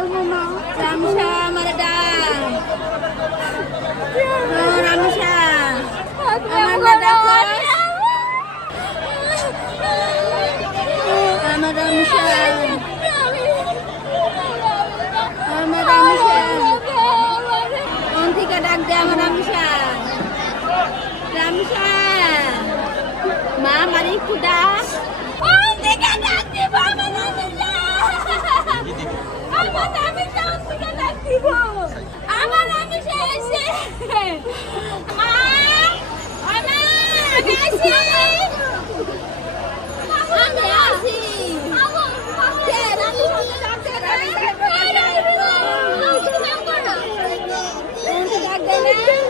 পারবো না। রামসা আমার ডাক। ও রামসা আমার না ডাক। আমার রামসা আমার রামসা কোন থেকে ডাক দে আমার রামসা। রামসা মা আমার একটু ডাক। কোন থেকে ডাক দিব আমার রামসা। আমার রামসা কোন থেকে ডাক দিব। আমার রামসা এসে মা আমি আসি। আমি আসি। কে রামসা ডাক দে। ডাক দে না।